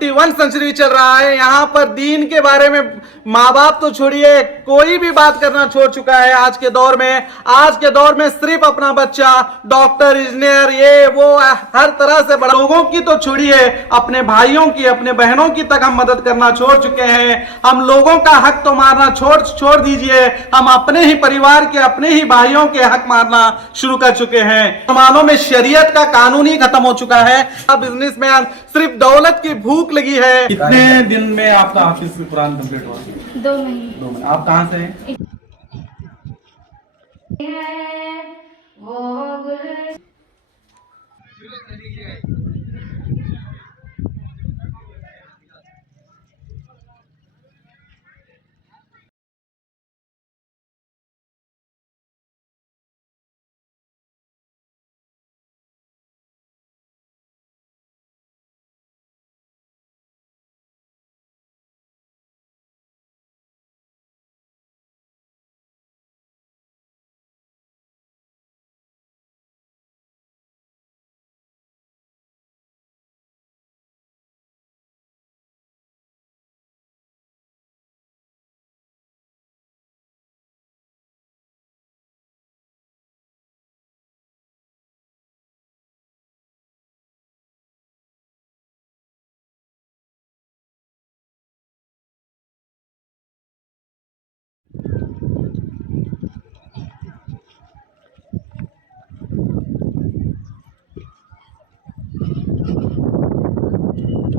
21 century चल रहा है। यहाँ पर दीन के बारे में माँ बाप तो छोड़िए, कोई भी बात करना छोड़ चुका है आज के दौर में। आज के दौर में सिर्फ अपना बच्चा डॉक्टर, इंजीनियर, ये वो हर तरह से बड़ा, लोगों की तो छोड़िए, अपने भाइयों की, अपने बहनों की तक हम मदद करना छोड़ चुके हैं। हम लोगों का हक तो मारना छोड़ दीजिए, हम अपने ही परिवार के, अपने ही भाइयों के हक मारना शुरू कर चुके हैं। मुसलमानों में शरीयत का कानून ही खत्म हो चुका है। अब बिजनेसमैन सिर्फ दौलत की भूख लगी है। कितने दिन में आपका हाफिज कुरान कंप्लीट हुआ? 2 महीने। 2 महीने। आप कहाँ से हैं?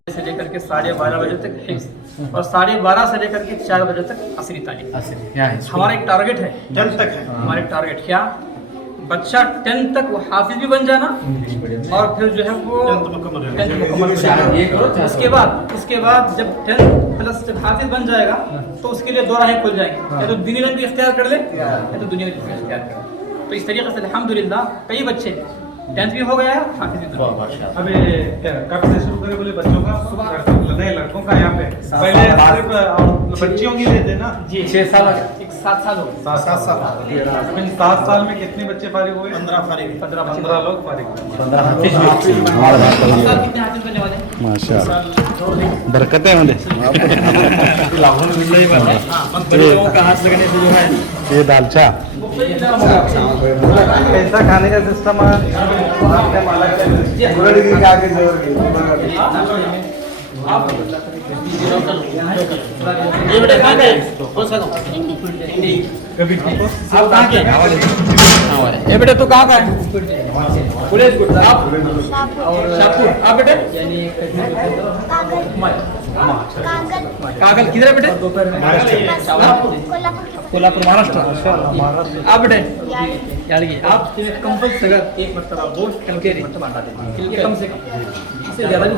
से लेकर के 12:30 बजे तक हिफ्ज़ और 12:30 से लेकर के 4 बजे तक असरी तालीम। क्या है? हमारा एक टारगेट है 10 तक है। हमारा एक टारगेट क्या, बच्चा 10 तक वो हाफिज भी बन जाना और फिर जो है वो 10th मुकम्मल कर जाना। उसके बाद जब 10 प्लस जब हाफिज बन जाएगा तो उसके लिए 2 राहें खुल जाएंगी, या तो दीनी इल्म भी इख्तियार कर ले या तो दुनिया इल्म भी इख्तियार कर ले। तो इस तरीके से अल्हम्दुलिल्लाह कई बच्चे 10th भी हो गया है, हाफिज भी हो गया। अबे क्या कब से शुरू करें बोले बच्चों का? नहीं, लड़कों का यहाँ पे पहले सिर्फ बच्चियों की लेते ना जी 6 साल, 7 साल हो गए। 7 साल। 7 साल में कितने बच्चे फारिग हुए? 15 लोग फारिग हुए। 15 कितने हाफिज बनने वाले हैं? माशाअल्लाह, बरकतें होंगे। बड़े लोगों का हाथ लगने से जो है ये दालचा पैसा खाने का सिस्टम ये बेटे तू कहाँ का है? शाहपुर। आप बेटे कागल किधर है बेटे? कोल्हापुर, महाराष्ट्र। आप बेटे यानी आप कंपल्सरी अगर एक मरतबा बोल करके कम से कम, इससे ज़्यादा नहीं।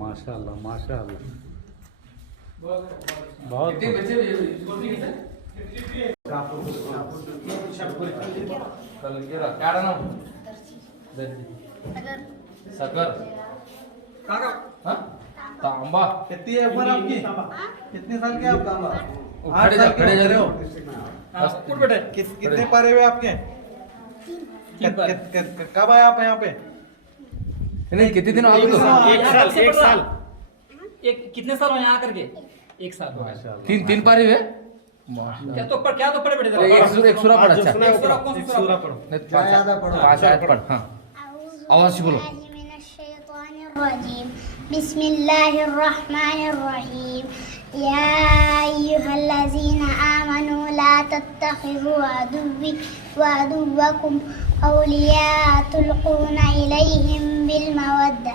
माशाअल्लाह माशाअल्लाह। बहुत साकर तांबा कितनी है उम्र आपकी? कितने साल के आप? खड़े जा रहे हो? उठ बेटे। कितने पारे हुए आपके? कब आए आप यहाँ पे? नहीं, कितने दिन आप तो? एक साल। कितने साल हो यहाँ करके? 1 साल हो गया। 3 पारे हुए? क्या तो पढ़े बेटे जरा। एक सूरा पढ़। अच्छा, एक सूरा कौन सा सूरा? पढ़ो। 5 आयत पढ़। हाँ, आवाज से बोलो। बिस्मिल्लाहिर्रहमानिर्रहीम या अय्युहल्लज़ीना आमनू ला तत्तखिज़ू अदुव्वी व अदुव्वकुम औलिया तुल्क़ूना इलैहिम बिल मवद्दा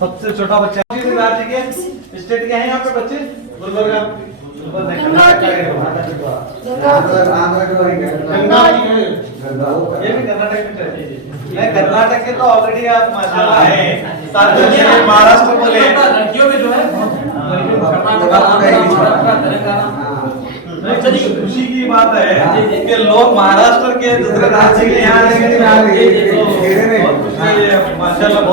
सबसे छोटा बच्चा राज्य के स्टेट के हैं यहाँ पे बच्चे गुलबर्गा ये भी कर्नाटक में कर्नाटक के तो ऑलरेडी आप माशाल्लाह है महाराष्ट्र बोले लड़कियों में जो है खुशी की बात है कि लोग महाराष्ट्र के दूसरे राज्य के यहाँ माशाल्लाह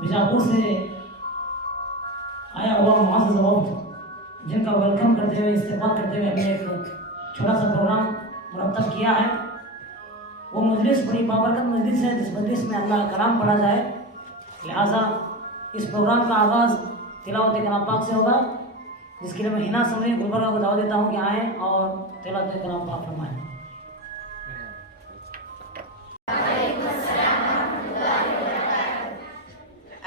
बीजापुर से आया हुआ मुआज़्ज़ज़ वक्त जिनका वेलकम करते हुए इस्तेमाल करते हुए हमने एक छोटा सा प्रोग्राम मुरतब किया है। वो मजलिस बड़ी बाबरकत मजलिस है जिस मजलिस में अल्लाह का कलाम पढ़ा जाए, लिहाजा इस प्रोग्राम का आगाज़ तिलावत कलाम पाक से होगा, जिसके लिए मैं हिना समरी गुलबर्गा को दावत देता हूँ कि आएँ और तिलावत कलाम पाक फरमाएँ।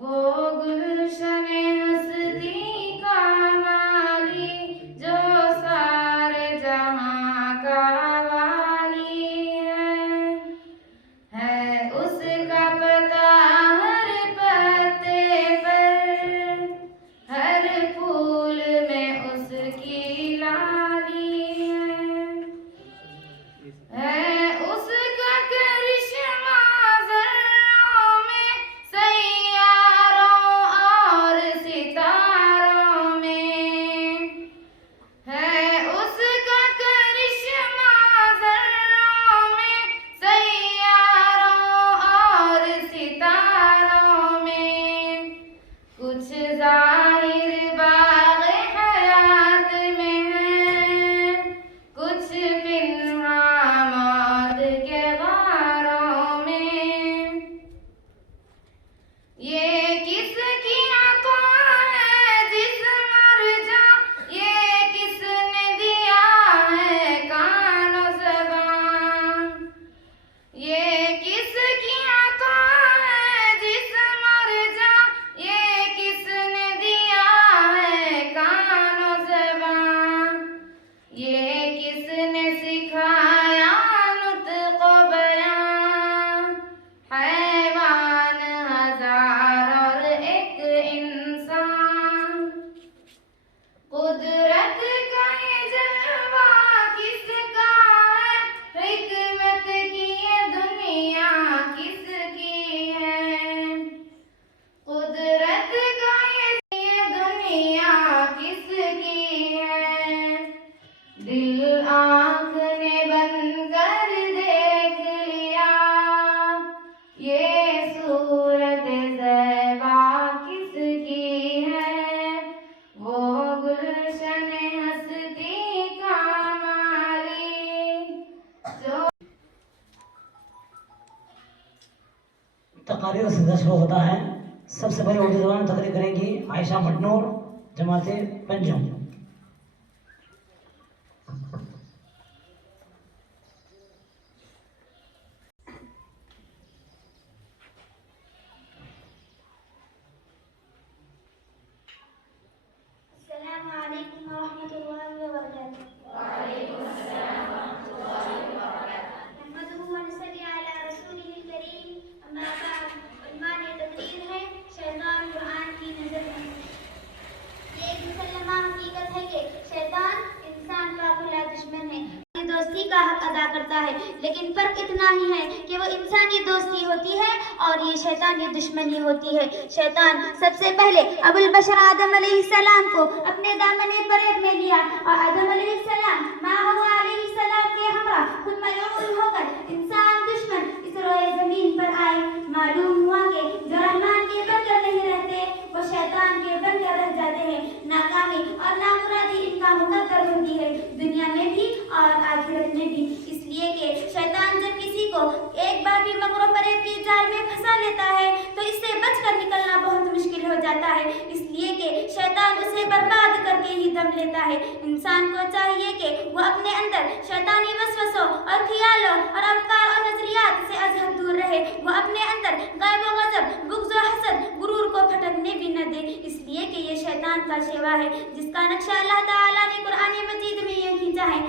वो गुलशने हस्ती का माली जो सारे जहां का वाली है उसका पता हर पत्ते तकारीर से दर्ज होता है। सबसे पहले उर्दू ज़बान में तकरीर करेंगी आयशा मटनूर, जमाते पंजुम। अस्सलामु अलैकुम वरहमतुल्लाहि वबरकातुहू। नहमदुहु व नसल्ली अला रसूलिहिल करीम, अम्मा बाद। उन्वान तकरीर है शैतान कुरान की नज़र में। ये एक मुसल्लमा हकीकत है कि शैतान इंसान का खुला दुश्मन है, दोस्ती का हक अदा करता है, लेकिन फर्क इतना ही है कि वो इंसानी दोस्ती होती है और ये शैतानी दुश्मनी होती है। शैतान सबसे पहले अबुल बशर आदम अलैहिस्सलाम को अपने दामने फरेब में लिया और आदम अलैहिस्सलाम माँ हव्वा अलैहिस्सलाम के हमरा खुद मलऊन होकर इंसान दुश्मन इस रोए जमीन पर आए। मालूम हुआ कि जो रहमान के बनकर नहीं रहते वो शैतान के बनकर रह जाते हैं। नाकामी और नामुरादी इनका मुकद्दर होती है, दुनिया में भी और आखिरत में भी। इसलिए कि शैतान जब किसी को एक बार भी मकरो फरेब के जाल में फंसा लेता है तो इससे बचकर निकलना बहुत मुश्किल हो जाता है। इसलिए कि शैतान उसे बर्बाद करके ही दम लेता है। इंसान को चाहिए कि वो अपने अंदर शैतानी वसवसों और ख्यालों और अफकार और नजरियात से अजहद दूर रहे। वो अपने अंदर गैब व गज़ब, बुग़्ज़ व हसद, गुरूर को फटकने भी न दे। इसलिए कि ये शैतान का शेवा है जिसका नक्शा अल्लाह ताला ने कुरान मजीद में यूं खींचा है।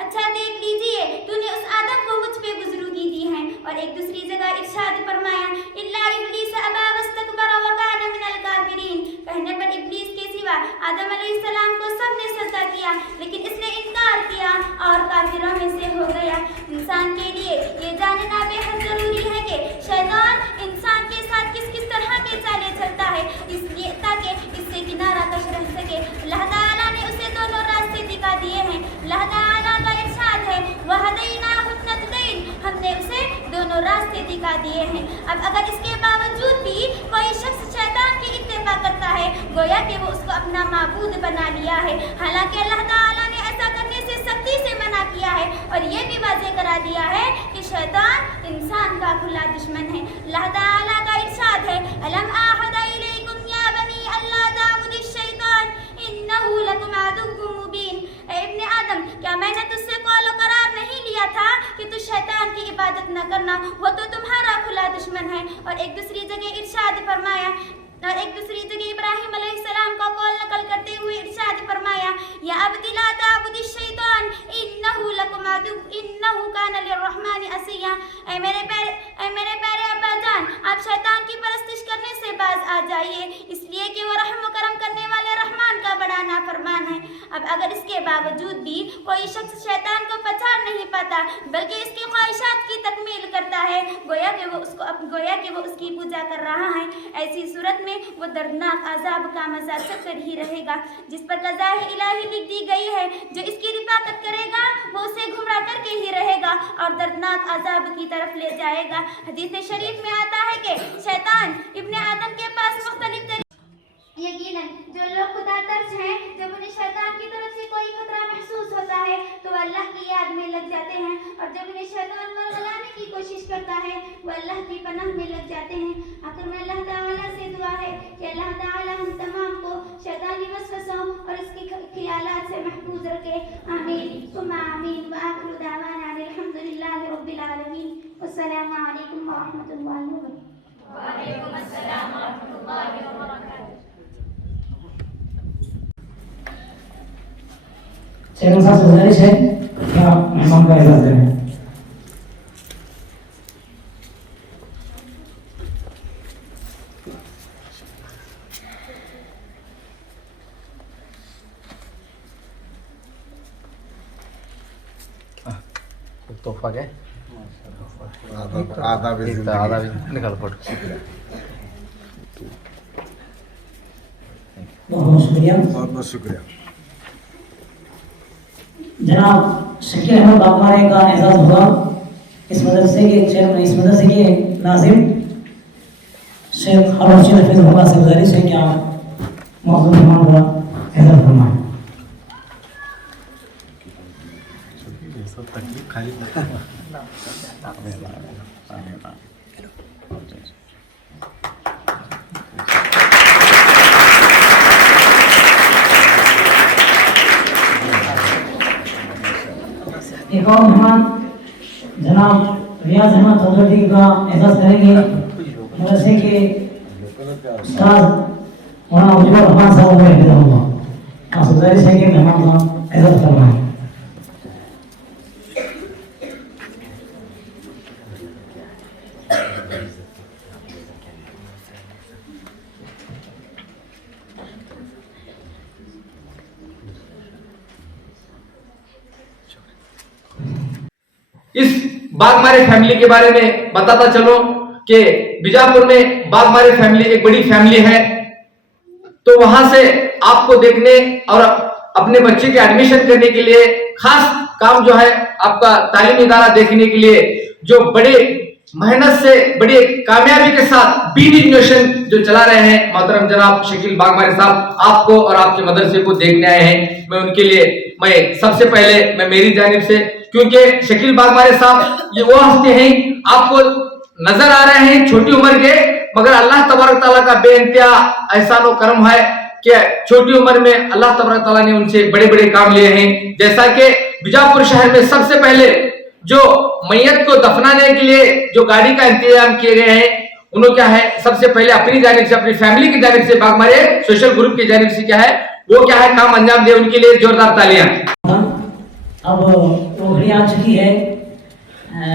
अच्छा देख लीजिए, तूने उस आदम को मुझ पे गुज़रूगी दी है। और एक दूसरी जगह इरशाद फरमाया, इल्ला इब्लीस अबा वस्तकबरा व कान मिनल काफिरीन। कहने पर इब्लीस के सिवा आदम अलैहिस्सलाम को सबने सजदा किया, लेकिन इसने इनकार किया और काफिरों में से हो गया। इंसान के लिए ये जानना बेहद जरूरी है कि शैतान इंसान के साथ किस किस तरह के चाले चलता है, इसलिए ताकि इससे किनारा कश रह सके। अल्लाह ताला ने उसे दोनों रास्ते दिखा दिए हैं। अल्लाह ताला का इरशाद है, वहदैनाहु नजदैन, हमने उसे दोनों रास्ते दिखा दिए हैं। अब अगर इसके बावजूद भी कोई शख्स शैतान की इत्तेबा करता है, गोया कि वो उसको अपना माबूद बना लिया है। हालांकि अल्लाह ताला ने ऐसा करने से सख्ती से मना किया है और ये भी वाज़ेह करा दिया है कि शैतान इंसान का खुला दुश्मन है। अल्लाह ताला का इरशाद है, अलम आहद इलैकुम या बनी अल्ला ताबुदुश शैतान इन्नहु लकुम अदुव्वुम मुबीन। ए इब्ने आदम, क्या मैंने तुझसे कौल करार नहीं लिया था कि तू शैतान की इबादत न करना, वो तो तुम्हारा खुला दुश्मन है। और एक दूसरी जगह इरशाद फरमाया, और एक दूसरी जगह इब्राहिम अलैहिस्सलाम का कौल नकल करते हुए इरशाद फरमाया, या अब्दी ला ताबुदिश शैतान इन्नहु लकुम अदुव्व इन्नहु कान लिर्रहमानि असिया। ऐ मेरे प्यारे अब्बा जान, आप शैतान की परस्तिश करने से बाज आ जाइए, इसलिए कि वो रहम व करम करने वाले रहमान का बड़ा नाफरमान है। अब अगर इसके बावजूद भी कोई शख्स शैतान को पहचान नहीं पाता बल्कि इसकी ख्वाहिशात की तकमील करता है, गोया कि वो उसकी पूजा कर रहा है, ऐसी सूरत में वो दर्दनाक अजाब का मजा चखकर ही रहेगा, जिस पर क़ज़ा इलाही लिख दी गई है। जो इसकी रिफाकत करेगा वो उसे गुमराह करके ही रहेगा और दर्दनाक अजाब की तरफ ले जाएगा। हदीस शरीफ में आता है कि शैतान इब्ने आदम के पास मुख्तलिफ यकीनन जो लोग खुदा तर्ज हैं, जब उन्हें शैतान की तरफ से कोई खतरा महसूस होता है तो अल्लाह की याद में लग जाते हैं, और जब उन्हें शैतान मरगलाने की कोशिश करता है वो अल्लाह की पनाह में लग जाते हैं। आखिर में अल्लाह ताला से दुआ है कि अल्लाह ताला हम तमाम को शैतानी वसवसों और उसके ख्यालात से महफूज रखे। आमीन सुम्मा आमीन। व आखिरु दावाना अल्हम्दुलिल्लाहि रब्बिल आलमीन। अस्सलामु अलैकुम व रहमतुल्लाहि व बरकातुहू। व अलैकुम अस्सलाम व रहमतुल्लाहि व बरकातुहू। चैनल साहब से गुजारिश है कि आप मेहमान का एजाज दें। तोहफा क्या आधा भी निकाल फोटो। बहुत शुक्रिया। बहुत शुक्रिया। जनाब शकील अहमद बागमारे का एजाज हुआ। इस मदरसे के चेयरमैन, इस मदरसे के नाज़िम शेख हफीज़ हफीज़ुल्लाह से गुजारिश है कि आप मौजूद मेहमान का एजाज फरमाएं। तकलीफ खाली एक और मेहमान जनाब रियाज अहमद चौधरी का एहसास करेंगे मदरसे के उस्ताद मौलाना मुजीबुर रहमान साहब को हफिज़हुल्लाह। आप गुजारिश है कि मेहमान साहब एहसास फरमाएं। इस बागमारे फैमिली के बारे में बताता चलो कि बीजापुर में बागमारे फैमिली एक बड़ी फैमिली है। तो वहां से आपको देखने और अपने बच्चे के एडमिशन करने के लिए खास काम जो है आपका तालीमी इदारा देखने के लिए जो बड़े मेहनत से बड़ी कामयाबी के साथ बीड एजुकेशन जो चला रहे हैं मोहतरम जनाब शकील बागमारे साहब आपको और आपके मदरसे को देखने आए हैं। मैं उनके लिए मैं सबसे पहले मैं मेरी जानिब से, क्योंकि शकील बागमारे साहब ये वो हस्ती हैं आपको नजर आ रहे हैं छोटी उम्र के, मगर अल्लाह तबारक ताला का बेइंतहा एहसान और करम है कि छोटी उम्र में अल्लाह तबारक ताला ने उनसे बड़े बड़े काम लिए हैं। जैसा कि बीजापुर शहर में सबसे पहले जो मैयत को दफनाने के लिए जो गाड़ी का इंतजाम किए गए हैं, उन्होंने क्या है सबसे पहले अपनी जानिब से अपनी फैमिली की जानिब से बागमारे सोशल ग्रुप की जानिब से क्या है वो क्या है काम अंजाम दिया, उनके लिए जोरदार तालियां। अब वो घड़ी आ चुकी है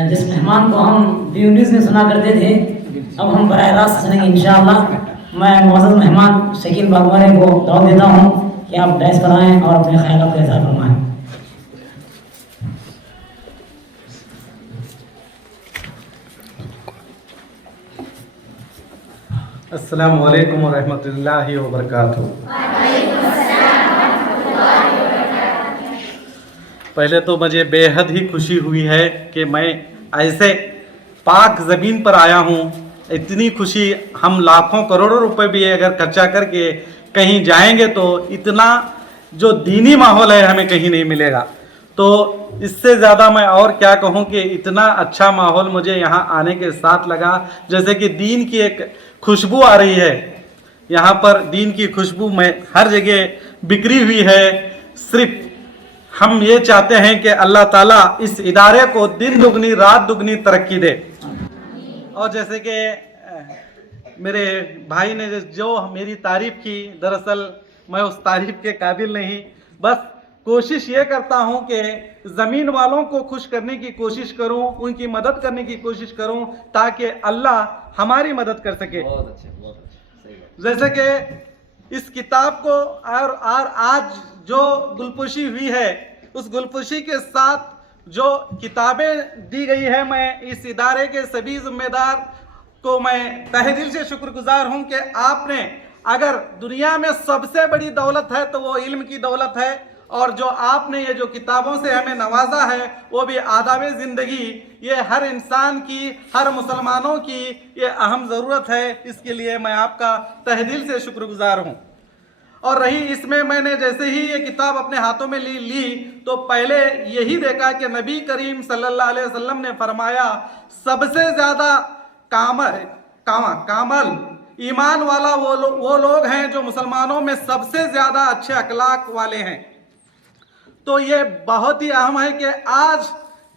जिस मेहमान को हम डी न्यूज़ में सुना करते थे, अब हम बराह रास्त सुनेंगे इंशाअल्लाह। मैं मौजूद मेहमान शकील बागमारे को दावत देता हूँ कि आप डैश पर आएँ और अपने ख्याल का इज़हार फरमाएं। अस्सलामु अलैकुम व रहमतुल्लाहि व बरकातुहू। पहले तो मुझे बेहद ही खुशी हुई है कि मैं ऐसे पाक ज़मीन पर आया हूँ। इतनी खुशी हम लाखों करोड़ों रुपए भी अगर खर्चा करके कहीं जाएंगे तो इतना जो दीनी माहौल है हमें कहीं नहीं मिलेगा। तो इससे ज़्यादा मैं और क्या कहूँ कि इतना अच्छा माहौल मुझे यहाँ आने के साथ लगा, जैसे कि दीन की एक खुशबू आ रही है। यहाँ पर दीन की खुशबू में हर जगह बिखरी हुई है। सिर्फ हम ये चाहते हैं कि अल्लाह ताला इस इदारे को दिन दुगनी रात दुगनी तरक्की दे। और जैसे कि मेरे भाई ने जो मेरी तारीफ़ की, दरअसल मैं उस तारीफ़ के काबिल नहीं, बस कोशिश ये करता हूँ कि ज़मीन वालों को खुश करने की कोशिश करूँ, उनकी मदद करने की कोशिश करूँ ताकि अल्लाह हमारी मदद कर सके। जैसे कि इस किताब को और आज जो गुलपोशी हुई है, उस गुलपोशी के साथ जो किताबें दी गई है, मैं इस इदारे के सभी जिम्मेदार को मैं तहे दिल से शुक्रगुजार हूँ कि आपने, अगर दुनिया में सबसे बड़ी दौलत है तो वो इल्म की दौलत है, और जो आपने ये जो किताबों से हमें नवाजा है वो भी आदाब ज़िंदगी, ये हर इंसान की, हर मुसलमानों की ये अहम ज़रूरत है। इसके लिए मैं आपका तहे दिल से शुक्रगुजार हूँ। और रही इसमें, मैंने जैसे ही ये किताब अपने हाथों में ली तो पहले यही देखा कि नबी करीम सल्लल्लाहु अलैहि वसल्लम ने फरमाया सबसे ज़्यादा कामल ईमान वाला वो लोग हैं जो मुसलमानों में सबसे ज़्यादा अच्छे अखलाक वाले हैं। तो ये बहुत ही अहम है कि आज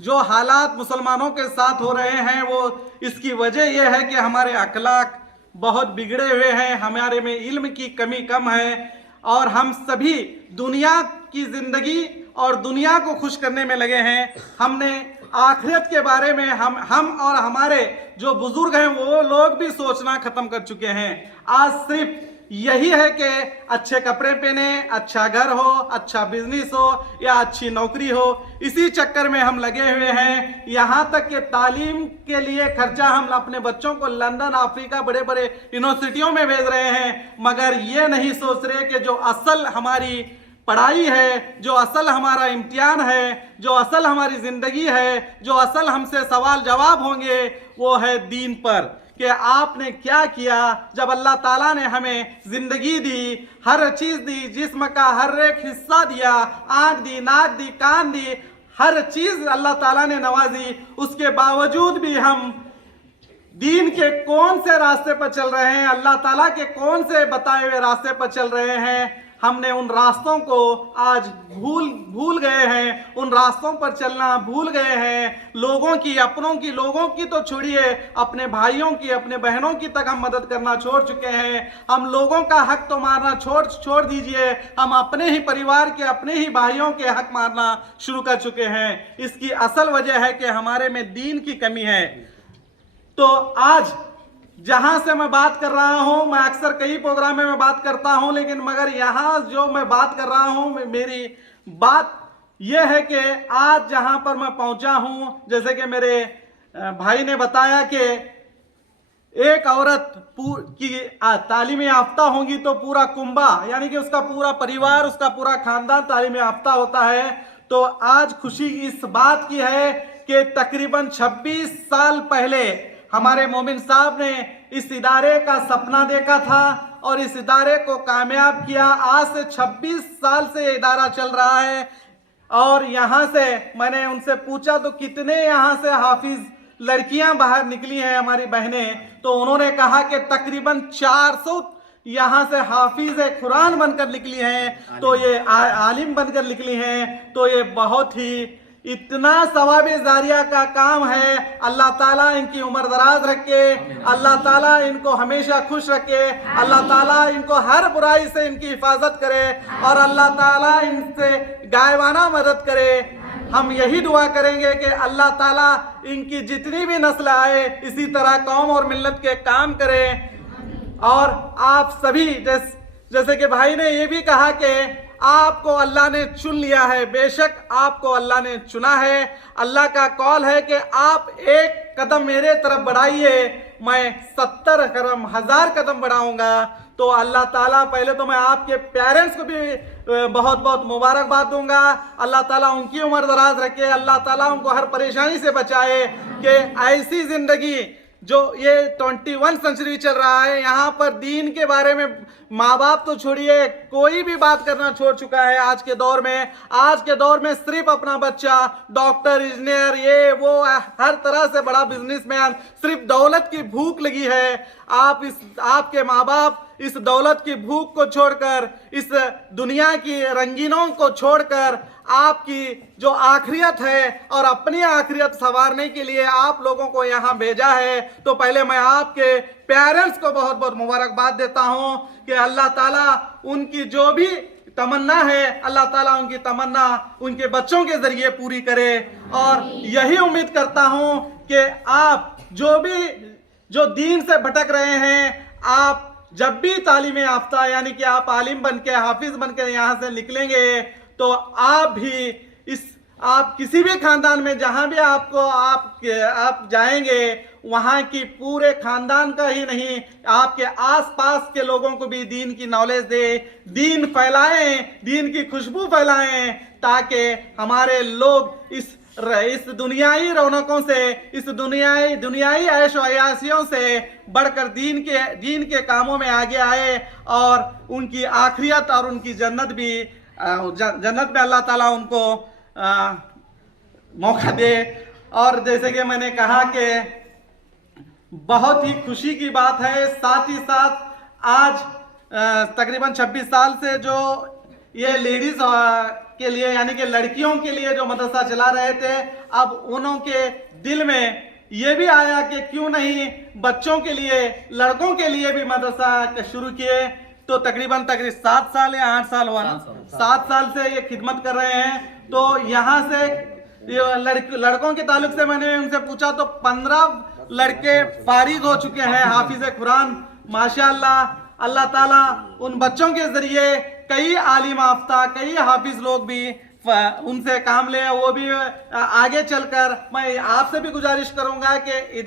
जो हालात मुसलमानों के साथ हो रहे हैं वो इसकी वजह यह है कि हमारे अखलाक बहुत बिगड़े हुए हैं, हमारे में इल्म की कमी कम है, और हम सभी दुनिया की ज़िंदगी और दुनिया को खुश करने में लगे हैं। हमने आखिरत के बारे में हम और हमारे जो बुजुर्ग हैं वो लोग भी सोचना ख़त्म कर चुके हैं। आज सिर्फ यही है कि अच्छे कपड़े पहने, अच्छा घर हो, अच्छा बिजनेस हो या अच्छी नौकरी हो, इसी चक्कर में हम लगे हुए हैं। यहाँ तक कि तालीम के लिए खर्चा हम अपने बच्चों को लंदन, अफ्रीका, बड़े बड़े यूनिवर्सिटियों में भेज रहे हैं, मगर ये नहीं सोच रहे कि जो असल हमारी पढ़ाई है, जो असल हमारा इम्तिहान है, जो असल हमारी ज़िंदगी है, जो असल हमसे सवाल जवाब होंगे वो है दीन पर, कि आपने क्या किया जब अल्लाह ताला ने हमें जिंदगी दी, हर चीज दी, जिस्म का हर एक हिस्सा दिया, आंख दी, नाक दी, कान दी, हर चीज अल्लाह ताला ने नवाजी, उसके बावजूद भी हम दीन के कौन से रास्ते पर चल रहे हैं, अल्लाह ताला के कौन से बताए हुए रास्ते पर चल रहे हैं, हमने उन रास्तों को आज भूल गए हैं, उन रास्तों पर चलना भूल गए हैं। लोगों की, अपनों की, लोगों की तो छोड़िए, अपने भाइयों की, अपने बहनों की तक हम मदद करना छोड़ चुके हैं। हम लोगों का हक तो मारना छोड़ दीजिए, हम अपने ही परिवार के, अपने ही भाइयों के हक मारना शुरू कर चुके हैं। इसकी असल वजह है कि हमारे में दीन की कमी है। तो आज जहां से मैं बात कर रहा हूं, मैं अक्सर कई प्रोग्राम में बात करता हूं, लेकिन मगर यहां जो मैं बात कर रहा हूं, मेरी बात यह है कि आज जहां पर मैं पहुंचा हूं, जैसे कि मेरे भाई ने बताया कि एक औरत की तालीम याफ्ता होगी तो पूरा कुंबा, यानी कि उसका पूरा परिवार, उसका पूरा खानदान तालीम याफ्ता होता है। तो आज खुशी इस बात की है कि तकरीबन 26 साल पहले हमारे मोमिन साहब ने इस इदारे का सपना देखा था और इस इदारे को कामयाब किया। आज से 26 साल से ये इदारा चल रहा है। और यहाँ से मैंने उनसे पूछा तो कितने यहाँ से हाफिज लड़कियां बाहर निकली हैं हमारी बहनें, तो उन्होंने कहा कि तकरीबन 400 यहाँ से हाफिज कुरान बनकर निकली हैं, तो ये आलिम बनकर निकली हैं। तो ये बहुत ही इतना सवाब जारिया का काम है। अल्लाह ताला इनकी उम्र दराज रखे, अल्लाह ताला इनको हमेशा खुश रखे, अल्लाह ताला इनको हर बुराई से इनकी हिफाजत करे और अल्लाह ताला इनसे गायबाना मदद करे। हम यही दुआ करेंगे कि अल्लाह ताला इनकी जितनी भी नस्ल आए इसी तरह कौम और मिल्लत के काम करे। और आप सभी जैसे कि भाई ने ये भी कहा कि आपको अल्लाह ने चुन लिया है, बेशक आपको अल्लाह ने चुना है। अल्लाह का कौल है कि आप एक कदम मेरे तरफ बढ़ाइए, मैं 70 कदम 1000 कदम बढ़ाऊंगा। तो अल्लाह ताला, पहले तो मैं आपके पेरेंट्स को भी बहुत बहुत मुबारकबाद दूंगा। अल्लाह ताला उनकी उम्र दराज रखे, अल्लाह ताला उनको हर परेशानी से बचाए कि ऐसी जिंदगी जो ये 21 सेंचुरी चल रहा है, यहाँ पर दीन के बारे में माँ बाप तो छोड़िए, कोई भी बात करना छोड़ चुका है आज के दौर में। आज के दौर में सिर्फ अपना बच्चा डॉक्टर, इंजीनियर, ये वो हर तरह से बड़ा बिजनेसमैन, सिर्फ दौलत की भूख लगी है। आपके माँ बाप इस दौलत की भूख को छोड़कर, इस दुनिया की रंगीनों को छोड़कर आपकी जो आखिरत है और अपनी आखिरत संवारने के लिए आप लोगों को यहाँ भेजा है। तो पहले मैं आपके पेरेंट्स को बहुत बहुत मुबारकबाद देता हूँ कि अल्लाह ताला उनकी जो भी तमन्ना है, अल्लाह ताला उनकी तमन्ना उनके बच्चों के जरिए पूरी करे। और यही उम्मीद करता हूँ कि आप जो दीन से भटक रहे हैं, आप जब भी तालीम याफ्ता यानी कि आप आलिम बन के, हाफिज बन के यहाँ से निकलेंगे, तो आप भी आप किसी भी खानदान में जहां भी आप जाएंगे, वहां की पूरे खानदान का ही नहीं, आपके आसपास के लोगों को भी दीन की नॉलेज दे, दीन फैलाएं, दीन की खुशबू फैलाएं, ताकि हमारे लोग इस दुनियाई रौनकों से, इस दुनियाई ऐशो अयासियों से बढ़कर दीन के कामों में आगे आए और उनकी आखिरत और उनकी जन्नत में अल्लाह ताला उनको मौका दे। और जैसे कि मैंने कहा कि बहुत ही खुशी की बात है, साथ ही साथ आज तकरीबन 26 साल से जो ये लेडीज के लिए यानी कि लड़कियों के लिए जो मदरसा चला रहे थे, अब उनके दिल में ये भी आया कि क्यों नहीं बच्चों के लिए, लड़कों के लिए भी मदरसा शुरू किए। तो तकरीबन 7 साल या 8 साल हुआ, 7 साल से ये खिदमत कर रहे हैं। तो यहाँ से लड़कों के ताल्लुक से मैंने उनसे पूछा तो 15 लड़के फारिग हो चुके हैं हाफिज कुरान, माशाअल्लाह। अल्लाह ताला उन बच्चों के जरिए कई आलिम आफ्ता, कई हाफिज लोग भी उनसे काम ले, वो भी आगे चलकर। मैं आपसे भी गुजारिश करूंगा कि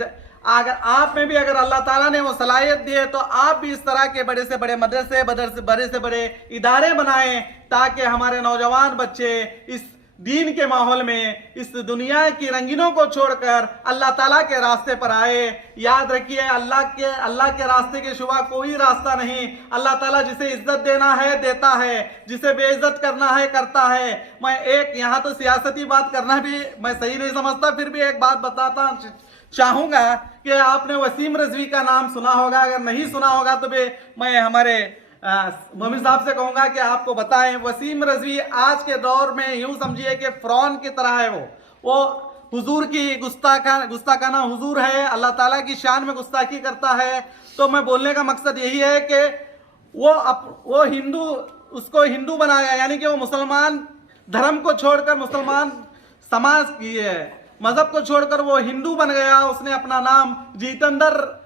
अगर आप में भी अगर अल्लाह ताला ने वो सलाहियत दी है, तो आप भी इस तरह के बड़े से बड़े मदरसे, बड़े से बड़े इदारे बनाएं, ताकि हमारे नौजवान बच्चे इस दीन के माहौल में इस दुनिया की रंगीनों को छोड़कर अल्लाह ताला के रास्ते पर आए। याद रखिए, अल्लाह के रास्ते के सिवा कोई रास्ता नहीं। अल्लाह ताला जिसे इज्जत देना है देता है, जिसे बेइज्जत करना है करता है। मैं एक यहाँ तो सियासती बात करना भी मैं सही नहीं समझता, फिर भी एक बात बताता चाहूंगा कि आपने वसीम रजवी का नाम सुना होगा, अगर नहीं सुना होगा तो मैं हमारे मोमिन साहब से कहूंगा कि आपको बताएं। वसीम रजवी आज के दौर में यूं समझिए कि फ़िरौन की तरह है। वो हुजूर की गुस्ताखाना हुजूर है, अल्लाह ताला की शान में गुस्ताखी करता है। तो मैं बोलने का मकसद यही है कि वो हिंदू, उसको हिंदू बनाया, यानी कि वो मुसलमान धर्म को छोड़कर, मुसलमान समाज की मजहब को छोड़कर वो हिंदू बन गया। उसने अपना नाम जितेंद्र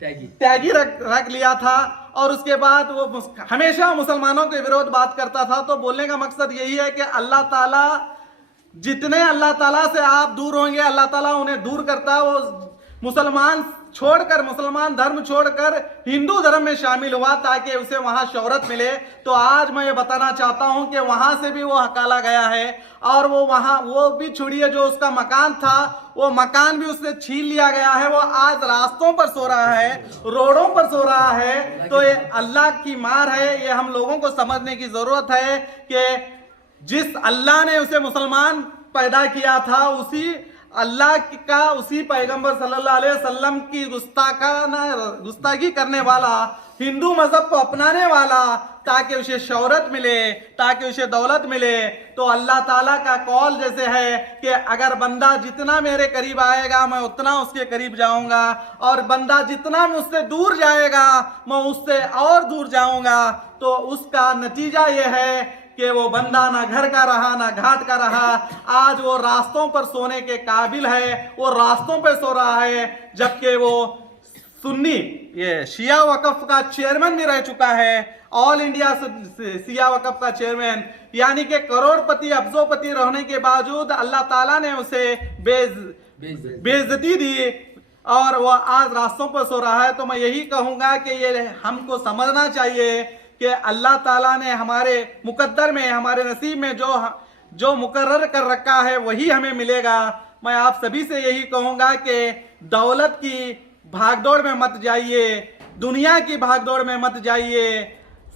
त्यागी रख लिया था और उसके बाद वो हमेशा मुसलमानों के विरोध बात करता था। तो बोलने का मकसद यही है कि अल्लाह ताला, जितने अल्लाह ताला से आप दूर होंगे अल्लाह ताला उन्हें दूर करता है। वो मुसलमान छोड़कर, मुसलमान धर्म छोड़कर हिंदू धर्म में शामिल हुआ ताकि उसे वहां शोहरत मिले। तो आज मैं ये बताना चाहता हूं कि वहां से भी वो हकाला गया है और वो भी छोड़िए, जो उसका मकान था वो मकान भी उससे छीन लिया गया है। वो आज रास्तों पर सो रहा है, रोडों पर सो रहा है। तो ये अल्लाह की मार है। ये हम लोगों को समझने की जरूरत है कि जिस अल्लाह ने उसे मुसलमान पैदा किया था, उसी अल्लाह का, उसी पैगंबर सल्लल्लाहु अलैहि वसल्लम की गुस्ताखी करने वाला, हिंदू मजहब को अपनाने वाला, ताकि उसे शौहरत मिले, ताकि उसे दौलत मिले। तो अल्लाह ताला का कौल जैसे है कि अगर बंदा जितना मेरे करीब आएगा मैं उतना उसके करीब जाऊंगा, और बंदा जितना मुझसे दूर जाएगा मैं उससे और दूर जाऊंगा। तो उसका नतीजा यह है कि वो बंदा ना घर का रहा ना घाट का रहा। आज वो रास्तों पर सोने के काबिल है, वो रास्तों पर सो रहा है। जबकि वो सुन्नी शिया वक़फ़ का चेयरमैन भी रह चुका है, ऑल इंडिया शिया वक़फ़ का चेयरमैन, यानी कि करोड़पति अब्जोपति रहने के बावजूद अल्लाह ताला ने उसे बेइज्जती दी और वो आज रास्तों पर सो रहा है। तो मैं यही कहूँगा कि ये हमको समझना चाहिए कि अल्लाह ताला ने हमारे मुकद्दर में, हमारे नसीब में जो मुकर्रर कर रखा है वही हमें मिलेगा। मैं आप सभी से यही कहूँगा कि दौलत की भागदौड़ में मत जाइए, दुनिया की भागदौड़ में मत जाइए।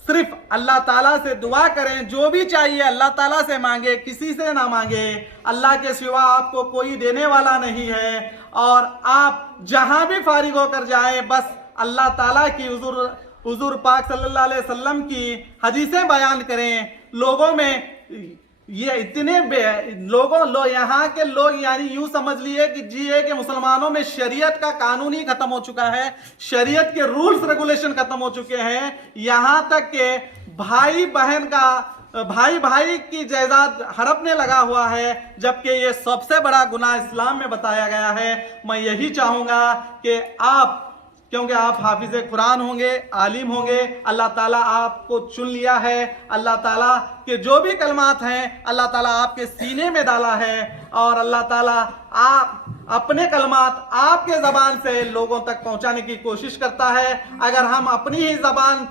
सिर्फ अल्लाह ताला से दुआ करें, जो भी चाहिए अल्लाह ताला से मांगे, किसी से ना मांगे। अल्लाह के सिवा आपको कोई देने वाला नहीं है। और आप जहां भी फारिग होकर जाएं, बस अल्लाह ताला की हुजूर पाक सल्लल्लाहु अलैहि वसल्लम की हदीसें बयान करें। लोगों में ये इतने यहाँ के लोग, यानी यूं समझ लिए कि मुसलमानों में शरीयत का कानून ही खत्म हो चुका है, शरीयत के रूल्स रेगुलेशन खत्म हो चुके हैं। यहाँ तक के भाई भाई की जायदाद हड़पने लगा हुआ है, जबकि ये सबसे बड़ा गुनाह इस्लाम में बताया गया है। मैं यही चाहूँगा कि आप, क्योंकि आप हाफिज कुरान होंगे, आलिम होंगे, अल्लाह ताला आपको चुन लिया है। अल्लाह ताला के जो भी कलमात हैं अल्लाह ताला आपके सीने में डाला है, और अल्लाह ताला आप अपने कलमात आपके ज़बान से लोगों तक पहुंचाने की कोशिश करता है। अगर हम अपनी ही ज़बान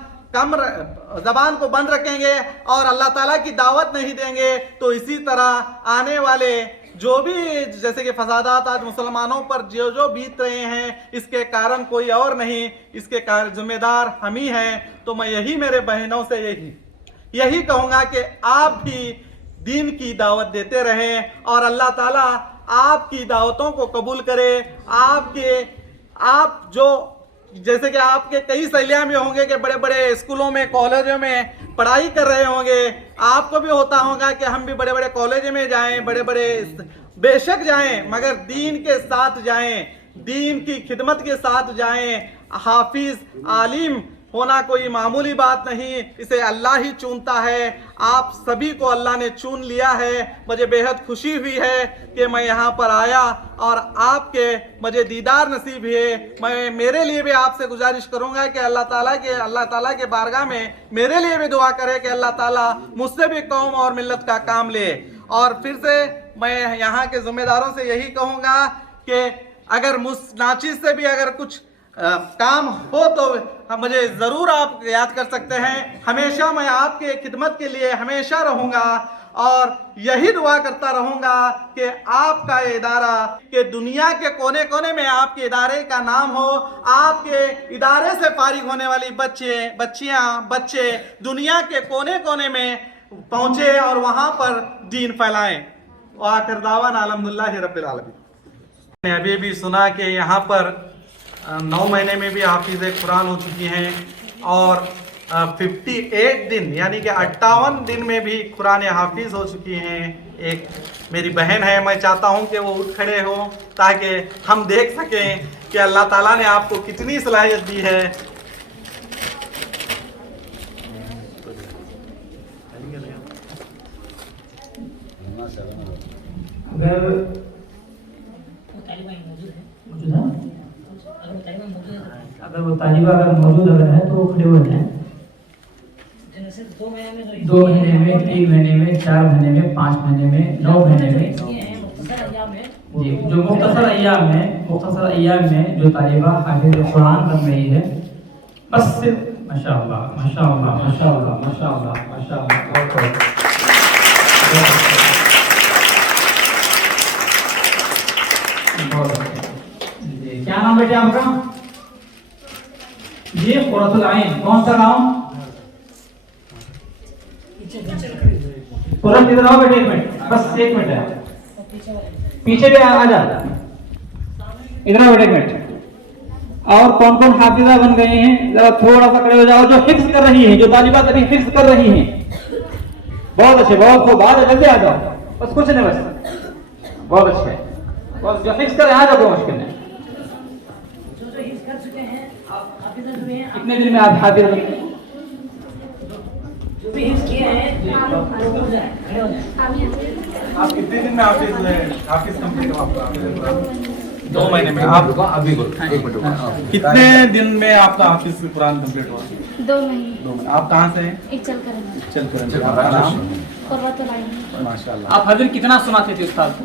को बंद रखेंगे और अल्लाह ताला की दावत नहीं देंगे, तो इसी तरह आने वाले जो भी, जैसे कि फसादात आज मुसलमानों पर जो बीत रहे हैं, इसके कारण कोई और नहीं, इसके कारण जिम्मेदार हम ही हैं। तो मैं यही मेरे बहनों से यही कहूँगा कि आप भी दीन की दावत देते रहें और अल्लाह ताला आपकी दावतों को कबूल करे। आप जो, जैसे कि आपके कई सहेलियां भी होंगे कि बड़े बड़े स्कूलों में, कॉलेजों में पढ़ाई कर रहे होंगे, आपको भी होता होगा कि हम भी बड़े बड़े कॉलेज में जाएं, बेशक जाएं, मगर दीन के साथ जाएं, दीन की खिदमत के साथ जाएं। हाफिज आलिम होना कोई मामूली बात नहीं, इसे अल्लाह ही चुनता है। आप सभी को अल्लाह ने चुन लिया है। मुझे बेहद खुशी हुई है कि मैं यहाँ पर आया और आपके मुझे दीदार नसीब है। मेरे लिए भी आपसे गुजारिश करूँगा कि अल्लाह ताला के बारगाह में मेरे लिए भी दुआ करें कि अल्लाह ताला मुझसे भी कौम और मिल्लत का काम ले। और फिर से मैं यहाँ के ज़िम्मेदारों से यही कहूँगा कि अगर मुझ नाचिज़ से भी अगर कुछ काम हो तो मुझे ज़रूर आप याद कर सकते हैं। हमेशा मैं आपके खिदमत के लिए हमेशा रहूँगा और यही दुआ करता रहूँगा कि आपका ये इदारा के दुनिया के कोने कोने में आपके इदारे का नाम हो, आपके इदारे से फारिग होने वाली बच्चे दुनिया के कोने कोने में पहुँचे और वहाँ पर दीन फैलाएं। आखिर दावाना अल्हम्दुलिल्लाहि रब्बिल आलमीन। अभी भी सुना कि यहाँ पर 9 महीने में भी हाफिज़ कुरान हो चुकी हैं और 58 दिन यानी कि 58 दिन में भी कुरान हाफिज़ हो चुकी हैं। एक मेरी बहन है, मैं चाहता हूँ कि वो उठ खड़े हो ताकि हम देख सकें कि अल्लाह ताला ने आपको कितनी सलाहियत दी है। अगर वो तालिबा अगर मौजूद अगर है तो वो खड़े हो जाएं। 2 महीने में, 3 महीने में, 4 महीने में, 5 महीने में, 9 महीने में, जी जो मुख्तसर अय्याम में जो तालिबा हाफिज़ कुरान बन रही है, बस सिर्फ माशाअल्लाह माशाअल्लाह माशाअल्लाह माशाअल्लाह माशाअल्लाह। जी क्या नाम बेटे आपका? जी कुर्रतुल आइन, कौन सा गाँव? तुरंत इधर आओ बेटे, 1 मिनट, बस 1 मिनट है, पीछे भी आ जा, इधर आओ बेटे 1 मिनट। और कौन कौन हाफिजा बन गए हैं जरा थोड़ा सा खड़े हो जाओ। जो हिफ्ज कर रही हैं, जो तालिबात अभी हिफ्ज कर रही हैं, बहुत अच्छे, बहुत खूब, आ जाओ, जल्दी आ जाओ, बस कुछ नहीं, बस बहुत अच्छे, बस जो हिफ्ज कर आ जाओ, कोई मुश्किल नहीं। कितने दिन में आप हाफिज बन गए? आप कितने दिन में हाफिज कंप्लीट हो आपका? 2 महीने में। आप अभी कितने दिन में आपका हाफिज कुरान कंप्लीट हुआ? 2 महीने। 2 महीने। आप कहाँ से हैं? चल कर आपका नाम? माशाल्लाह। आप हर दिन कितना सुनाते थे उस्ताद को?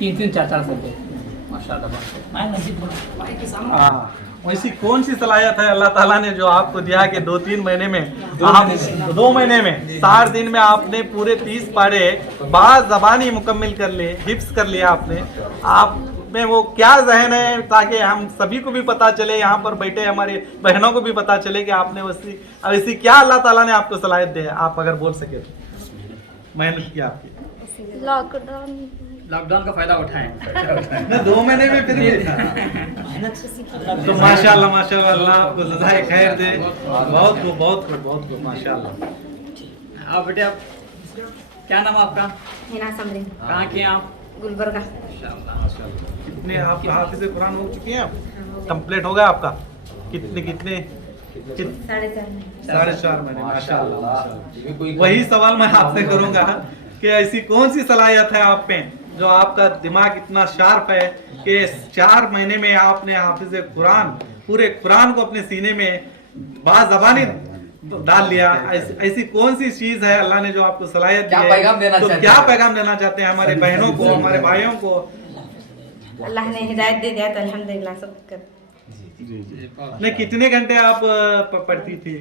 3-4 साल माशाल्लाह। वैसी कौन सी सलाहियत है अल्लाह ताला ने जो आपको दिया कि 2-3 महीने में, 2 महीने में 60 दिन में आपने पूरे 30 पारे बाज़बानी मुकम्मिल कर लिए, हिफ्स कर लिया आपने। आप में वो क्या जहन है ताकि हम सभी को भी पता चले, यहाँ पर बैठे हमारी बहनों को भी पता चले कि आपने वैसी क्या अल्लाह ताला ने आपको सलाहियत दी है? आप अगर बोल सके तो। मेहनत की आपकी। लॉकडाउन का फायदा उठाएं ना 2 महीने में फिर भी तो माशाल्लाह माशाल्लाह, अल्लाह आपको जज़ाए खैर दे। बहुत खूब माशाल्लाह। आप बेटे, आप क्या नाम आपका? हिना समरीन। कहाँ के हैं आप? गुलबर्गा। कितने आप हाफिज़ कुरान हो चुकी हैं? आप कंप्लीट हो गया आपका? कितने 4.5 महीने माशाल्लाह। वही सवाल मैं आपसे करूंगा कि ऐसी कौन सी सलाहियत है आप में जो आपका दिमाग इतना शार्प है कि 4 महीने में आपने हाफिज़ कुरान पूरे कुरान को अपने सीने में बाज़बानी डाल लिया? ऐसी कौन सी चीज है अल्लाह ने जो आपको सलाहियत दी है? क्या पैगाम देना चाहते हैं हमारे बहनों को, हमारे भाइयों को? अल्लाह ने हिदायत दे दिया तो अल्हम्दुलिल्लाह सब कर। नहीं, कितने घंटे आप पढ़ती थी,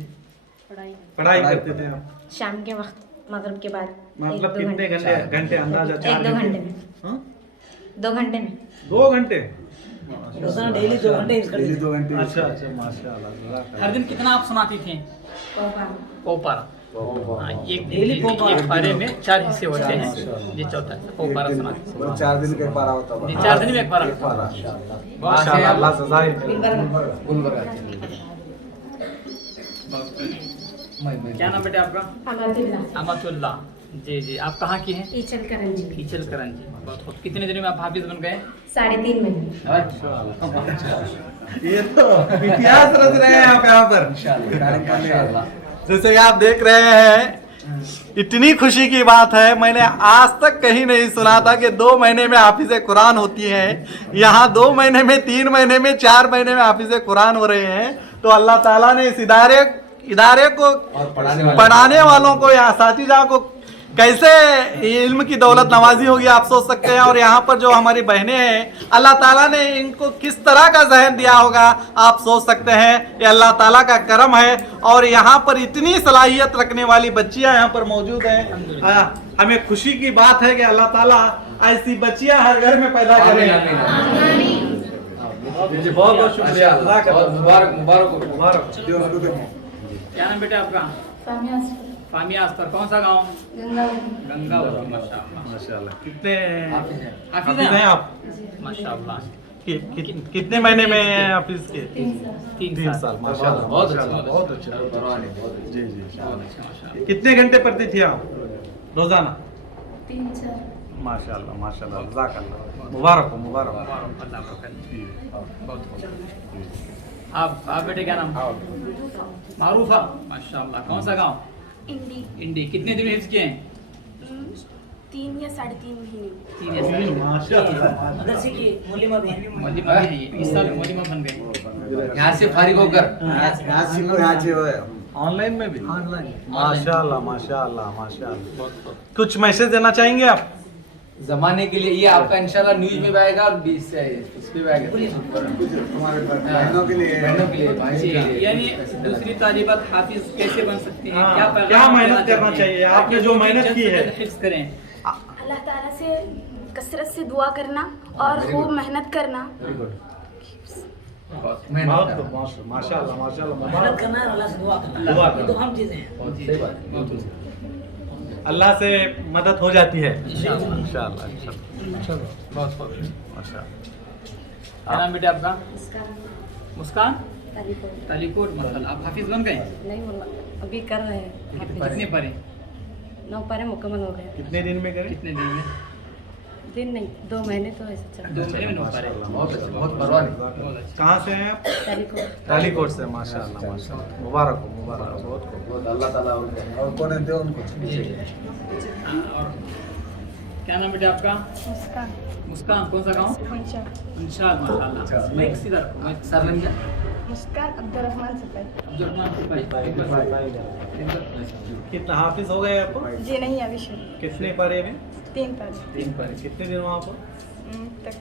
पढ़ाई करते थे आप? शाम के वक्त, मगरिब के बाद। मतलब कितने घंटे अंदाजा? 1-2 घंटे में। 2 घंटे में। 2 घंटे डेली 2 घंटे। अच्छा माशाल्लाह। हर दिन कितना आप सुनाती थी? पोपारा। एक पारे में 4 हिस्से होते हैं, जी चौथा पोपारा सुनाती थी। 4 दिन का एक पारा होता है। 4 दिन में एक पारा। माशाल्लाह, अल्लाह सजाए। क्या नाम बेटे आपका? अमतुल्लाह। जी आप कहाँ की हैं? ईचल करंजी। ईचल करंजी। बहुत खूब। कितने दिन में आप हाफिज बन गए? 3.5 महीने। ये तो इतिहास रच रहे हैं आप यहाँ पर। जैसे आप देख रहे हैं, इतनी खुशी की बात है, मैंने आज तक कहीं नहीं सुना था कि 2 महीने में हाफिज़ कुरान होती है। यहाँ 2 महीने में, 3 महीने में, 4 महीने में हाफिज़ कुरान हो रहे हैं। तो अल्लाह ताला ने इस इदारे को पढ़ाने वालों को या साथीजा को कैसे इल्म की दौलत नवाजी होगी आप सोच सकते हैं। और यहाँ पर जो हमारी बहनें हैं, अल्लाह ताला ने इनको किस तरह का जहन दिया होगा आप सोच सकते हैं। ये अल्लाह ताला का करम है। और यहाँ पर इतनी सलाहियत रखने वाली बच्चियाँ यहाँ पर मौजूद हैं। हमें खुशी की बात है कि अल्लाह ताला ऐसी बच्चियाँ हर घर में पैदा करें। बहुत बहुत शुक्रिया, मुबारक मुबारक मुबारक। क्या नाम बेटा आपका? फामिया अस्तर। कौन सा गांव? गंगावती। माशाअल्लाह माशाल्लाह। कितने हाफिज हैं आप? माशाअल्लाह। कितने महीने में हैं हाफिज के? 3 साल। माशाल्लाह बहुत अच्छा, बहुत अच्छा। जी जी। माशाअल्लाह। कितने घंटे पढ़ती थी आप रोजाना? 3-4। माशाल्लाह माशाल्लाह, जज़ाकल्लाह। मुबारक हो, मुबारक हो। अल्लाह को खैर। बहुत आप बेटे क्या नाम? मारूफा। माशाअल्लाह। कौन सा गांव? इंडी। कितने दिन में हिफ्ज किए हैं? 3 या 3.5 महीने। 3 या 3 माशाल्लाह। मदरसे की मोलिमा भी मोलिमा भी है। इस साल मोलिमा बन गए। यहाँ से फारिग होकर ऑनलाइन में भी? माशाल्लाह माशाल्लाह माशाल्लाह। कुछ मैसेज देना चाहेंगे आप? जमाने के लिए ये आपका इंशाल्लाह न्यूज में भी आएगा और इस पे भी आएगा। बहनों के लिए भाई के लिए। यानी दूसरी तालिबात हाफिज कैसे बन सकती हैं? हाँ, क्या क्या मेहनत करना चाहिए? आपने जो मेहनत की है हिफ्ज करें। अल्लाह ताला से कसरत से दुआ करना और खूब मेहनत करना। माशाल्लाह माशाल्लाह। मेहनत करना है और अल्लाह से दुआ करना, दुआ ये तो हम चीजें हैं। सही बात। अल्लाह से मदद हो जाती है इंशाअल्लाह। इंशाअल्लाह। बहुत बहुत माशाल्लाह। क्या नाम बेटे आपका? मुस्कान। तालीकोट। माशाल्लाह। आप हाफिज बन गए? नहीं बोला, अभी कर रहे हैं। कितने पढ़े? 9 पारे मुकम्मल हो गए। कितने दिन में करें? कितने दिन में? दिन नहीं, 2 महीने तो ऐसे चल 2 महीने में 9 पारे। बहुत अच्छा, बहुत परवाह नहीं। बहुत अच्छा। कहाँ से हैं आप? तारीख तालीकोट से। माशाल्लाह माशाल्लाह। मुबारक हो, मुबारक हो। बहुत अल्लाह ताला और कौन है उनको और क्या नाम बेटे आपका? मुस्कान। कौन सा गांव? इंशाअल्लाह। माशाल्लाह। मैं सीधा सर नाम क्या? मुस्कान अब्दुर्रहमान सिपाही। कितना हाफिज हो गए आपको? जी नहीं, अभी शुरू। कितने पारे में? 3 पारे। 3 पारे। कितने दिन वहाँ पर? तक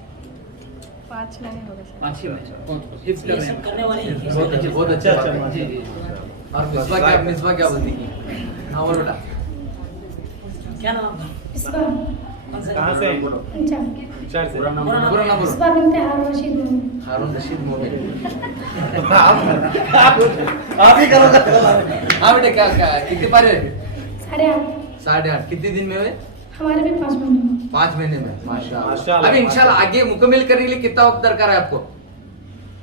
5 महीने हो गए। अच्छी बात है। बहुत हिफ्ज कर ये रहे सब हैं। करने वाले ही हैं। बहुत अच्छे, बहुत अच्छे। अच्छा, जी जी। और मिसबा क्या बोलती थी? हाँ बोलो बेटा। क्या नाम आपका? कौन सा कहाँ से? चार से। पूरा नाम बोलो। हारून रशीद मोमिन। आप ही करो। हाँ बेटा, क्या कितने पारे? 8.5। 8.5। कितने दिन में हुए? हमारे भी 5 महीने। 5 महीने में। माशाल्लाह। माशाल्लाह। अभी इंशाल्लाह आगे मुकम्मल करने के लिए कितना वक्त दरकार है आपको?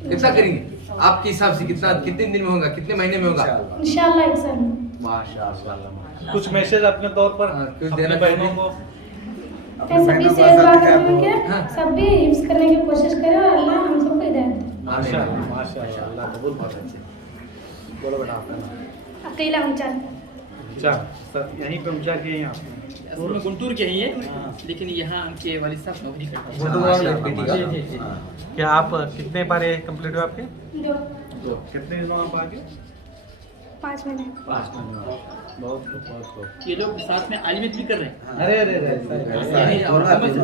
कितना करेंगे आपके हिसाब से? कितने दिन में होगा? कितने महीने में होगा? इंशाल्लाह 1 साल में। माशाल्लाह। कुछ मैसेज अपने तौर पर हाँ, कुछ अपनी देना बहनों को? सभी से दुआ करेंगे हाँ। कि सब भी हिफ्ज करने की कोशिश करें और अल्लाह हम सबको हिदायत दे। माशाल्लाह माशाल्लाह। अल्लाह कबूल फरमाए। बोलो बेटा आपका नाम? अकेला ऊंचा। अच्छा सर, यहीं पे ऊंचा के हैं आप? असल में गुंटूर के ही है, लेकिन यहाँ उनके वालिद साहब नौकरी करते हैं। जी जी जी। क्या आप कितने पारे कंप्लीट हुए आपके? 2। कितने दिनों आप आगे? 5 महीने। 5 महीने। बहुत खूब। ये लोग साथ में आलिमियत भी कर रहे हैं। अरे अरे यानी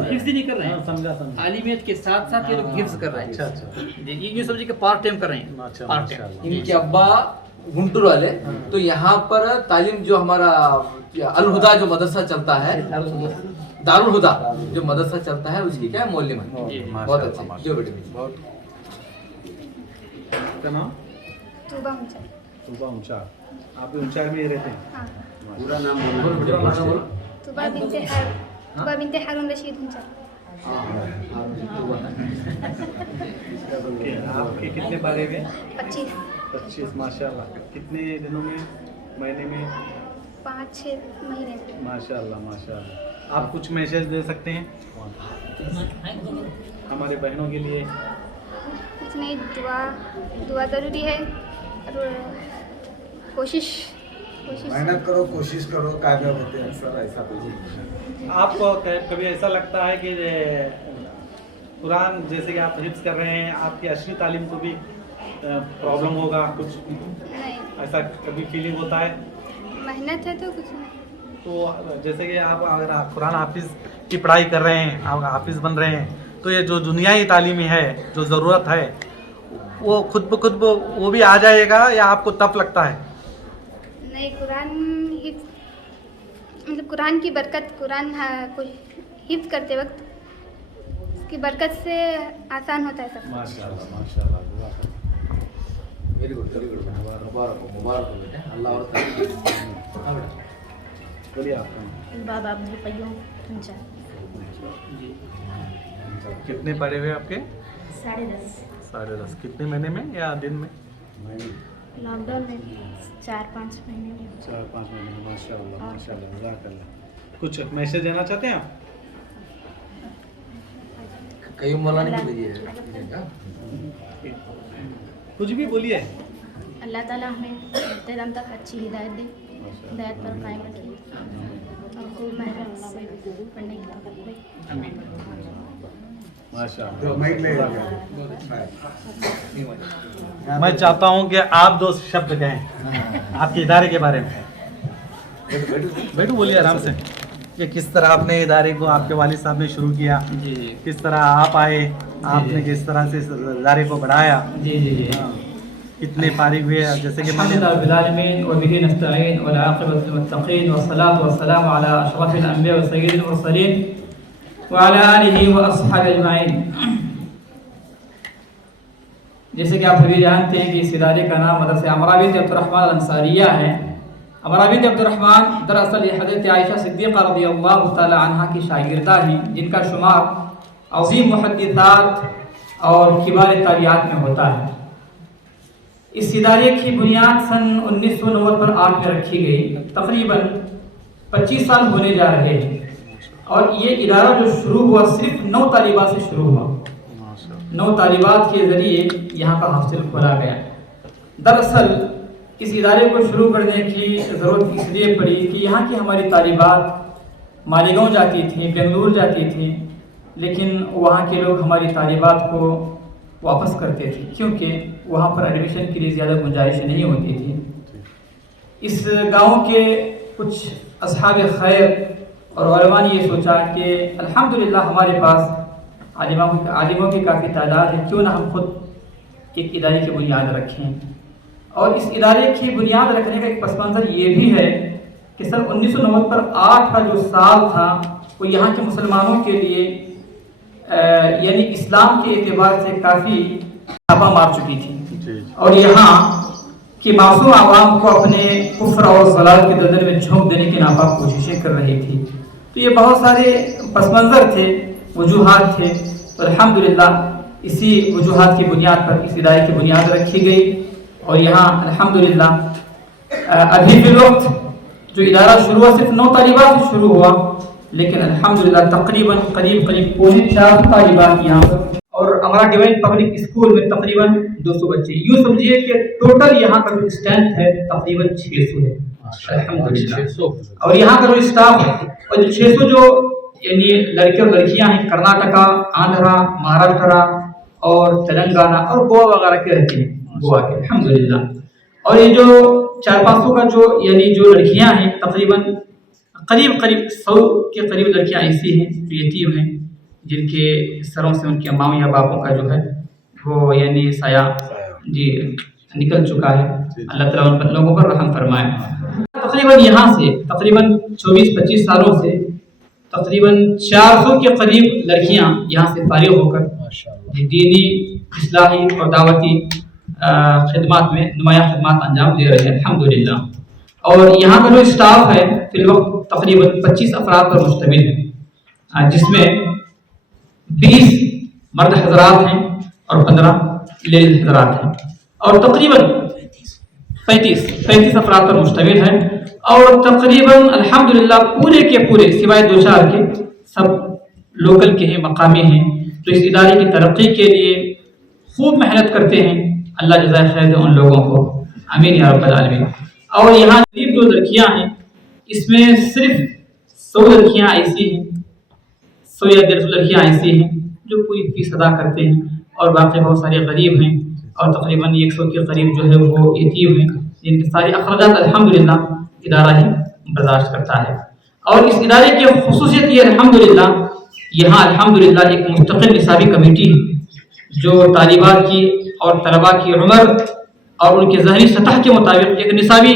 हिफ्ज ही नहीं कर रहे हैं, समझा समझा। आलिमियत के साथ साथ ये लोग हिफ्ज कर रहे हैं। अच्छा अच्छा। ये यूं समझिए कि पार्ट टाइम कर रहे हैं। अच्छा, पार्ट माशाल्लाह। टाइम। इनके अब्बा गुंटूर वाले, तो यहाँ पर तालीम जो हमारा अल हुदा जो मदरसा चलता है, दारुल हुदा जो मदरसा चलता है, उसकी क्या मौलिम है। जी, बहुत अच्छा जो बेटे। बहुत। क्या नाम? तूबा ऊंचा। सुबह ऊंचा। आप ऊंचाई में ही रहते हैं? हाँ। पूरा नाम बोलो। तूबा बिनते हारून रशीद ऊंचा। आपके कितने पारे में? 25। 25। माशाल्लाह। कितने दिनों में, महीने में? 5-6 महीने। माशाल्लाह माशाल्लाह। आप कुछ मैसेज दे सकते हैं हमारे बहनों के लिए? कुछ नहीं, दुआ ज़रूरी है और कोशिश मेहनत करो, कोशिश करो, कामयाब होते हैं अक्सर। ऐसा कुछ आपको कभी ऐसा लगता है कि कुरान जैसे कि आप हिफ्ज कर रहे हैं, आपकी असली तालीम को भी प्रॉब्लम होगा कुछ? नहीं, ऐसा कभी फीलिंग होता है? मेहनत है तो कुछ नहीं। तो जैसे कि आप अगर आप कुरान हाफिज की पढ़ाई कर रहे हैं, आप हाफिज बन रहे हैं, तो ये जो दुनियाई तालीमी है, जो ज़रूरत है, वो खुद ब खुद वो भी आ जाएगा या आपको तप लगता है? नहीं, मतलब कुरान की बरकत, कुरान को हिफ्ज़ करते वक्त उसकी बरकत से आसान होता है सब। माशाल्लाह माशाल्लाह, वेरी गुड मुबारक मुबारक बेटा, अल्लाह और तारीफ। बोलिए आप। बाबा अब्दुल क़य्यूम पंचा। कितने पढ़े हुए आपके? 10.5। 10.5। कितने महीने में या दिन में? लॉकडाउन में 4-5 महीने में। 4-5 महीने में। माशाल्लाह माशाल्लाह, जज़ाकल्लाह। कुछ मैसेज देना चाहते हैं आप? कई मौलाना कुछ भी बोलिए। अल्लाह ताला हमें मरते दम तक अच्छी हिदायत दे, हिदायत पर कायम रखे और खूब मेहनत से पढ़ने की ताकत दे। माशाल्लाह। माइक ले मैं चाहता हूं कि आप 2 शब्द कहें आपके इदारे के बारे में। बैठो, बोलिए आराम से। ये किस तरह आपने इदारे को, आपके वालिद साहब ने शुरू किया, जी किस तरह आप आए, आपने किस तरह से इस इदारे को बढ़ाया, जी जी जी। कितने फारिग हुए, जैसे कि मैंने अल्हम्दुलिल्लाह रब्बिल आलमीन व बिही नस्तईन वल आक़िबतु लिल मुत्तक़ीन वस्सलातु वस्सलामु अला अशरफिल अंबिया व सय्यिदिल मुरसलीन व अला आलिहि व अस्हाबिहि अजमाइन। जैसे कि आप सभी जानते हैं कि इस इदारे का नाम मदरसा अमरा बिन्त अब्दुर्रहमान अंसारिया है। अमरा बिन्त अब्दुर्रहमान दरअसल ये हज़रत आयशा सिद्दीक़ा रज़ियल्लाहु तआला अन्हा की शागिर्दा हैं, जिनका शुमार अज़ीम मुहद्दिसात और किबार ताबियात में होता है। इस इदारे की बुनियाद सन 1990 पर 8 में रखी गई। तकरीबन 25 साल होने जा रहे हैं और ये इदारा जो शुरू हुआ सिर्फ 9 तालिबात से शुरू हुआ। 9 तालिबात के ज़रिए यहाँ का हॉस्टल खोला गया। दरअसल इस इदारे को शुरू करने की ज़रूरत इसलिए पड़ी कि यहाँ की हमारी तालिबात मालेगांव जाती थी, बेंगलुरु जाती थी, लेकिन वहाँ के लोग हमारी तालिबात को वापस करते थे क्योंकि वहाँ पर एडमिशन के लिए ज़्यादा गुंजाइश नहीं होती थी। इस गांव के कुछ असहाब खैर और उलमा ने ये सोचा कि अल्हम्दुलिल्लाह हमारे पास आलिमों की काफ़ी तादाद है, क्यों ना हम खुद एक इदारे की बुनियाद रखें। और इस इदारे की बुनियाद रखने का एक पस मंज़र ये भी है कि सन 1990 पर 8 का जो साल था वो यहाँ के मुसलमानों के लिए यानी इस्लाम के एतबार से काफ़ी छापा मार चुकी थी और यहाँ की मासूम आवाम को अपने कुफ्र और ज़लाल के दलदल में झोंक देने की नापाक कोशिशें कर रही थी। तो ये बहुत सारे पस मंज़र थे, वजूहात थे। तो अल्हम्दुलिल्लाह इसी वजूहात की बुनियाद पर इस इदारे की बुनियाद रखी गई और यहाँ अल्हम्दुलिल्लाह अभी भी वक्त जो इदारा शुरू हुआ सिर्फ 9 तालिबात से शुरू हुआ, लेकिन अल्हम्दुलिल्लाह तकरीबन करीब 4.5 तालिबात यहाँ पर और हमारा डिवाइन पब्लिक स्कूल में तकरीबन 200 बच्चे। यूँ समझिए कि टोटल यहाँ का जो स्ट्रेंथ है तकरीबन 600 है अल्हम्दुलिल्लाह। और यहाँ का जो स्टाफ है और 600 जो यानी लड़के और लड़कियाँ हैं कर्नाटका, आंध्रा, महाराष्ट्र और तेलंगाना और गोवा वगैरह के रहते हैं, गोवा के अल्हम्दुलिल्लाह। और ये जो 400-500 का जो यानी जो लड़कियाँ हैं तकरीबन करीब 100 के करीब लड़कियाँ ऐसी हैं जो यतीम हैं, जिनके सरों से उनके माँ या बापों का जो है वो यानी साया जी निकल चुका है। अल्लाह ताला उन लोगों पर रहम फरमाए। तकरीबन यहाँ से तकरीबन 24-25 सालों से तकरीबन 400 के करीब लड़कियाँ यहाँ से फारिग होकर दीनी, इस्लाही और दावती खिदमत में नुमाया खिदमत अंजाम दे रहे हैं अल्हम्दुलिल्लाह। और यहाँ का जो स्टाफ है फिल वक्त तकरीबन 25 अफराद पर मुश्तमिल है, जिसमें 20 मर्द हजरात हैं और 15 लेडीज हजरात हैं और तकरीबन 35 अफराद पर मुश्तमिल है। और तकरीबन अल्हम्दुलिल्लाह पूरे के पूरे सिवाय 2-4 के सब लोकल के हैं, मकामी हैं, जो इस इदारे की तरक्की के लिए खूब मेहनत करते हैं। अल्लाह जज़ाए खैर दे उन लोगों को, आमीन या रब्बल आलमीन। और यहाँ जो लड़कियाँ हैं इसमें सिर्फ 100 लड़कियाँ ऐसी हैं, 100 या 150 लड़कियाँ ऐसी हैं जो पूरी फीस अदा करते हैं और बाकी बहुत सारे गरीब हैं और तकरीबन 100 के करीब जो है वो यतीम हैं, जिनके सारे अखराजात अल्हम्दुलिल्लाह इदारा ही बर्दाश्त करता है। और इस इदारे की खुसूसियत ये अल्हम्दुलिल्लाह, यहाँ अल्हम्दुलिल्लाह एक मुस्तकिल निसाबी कमेटी है जो तालिबात की और तलबा की उम्र और उनके ज़हनी सतह के मुताबिक एक निसाबी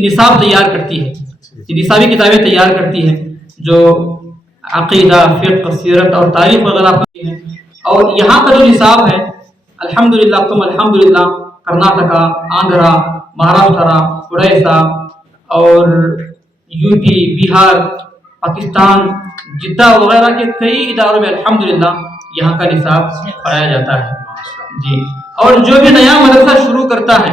निसाब तैयार करती है, निसाबी किताबें तैयार करती है जो अक़ीदा, फ़िक़्ह, सीरत और तारीख़ वगैरह पढ़ती है। और यहाँ का जो निसाब है अल्हम्दुलिल्लाह कर्नाटका, आंध्रा, महाराष्ट्र, उड़ीसा और यूपी, बिहार, पाकिस्तान, जिद्दा वगैरह के कई इदारों में अल्हम्दुलिल्लाह यहाँ का निसाब पढ़ाया जाता है जी। और जो भी नया मदरसा शुरू करता है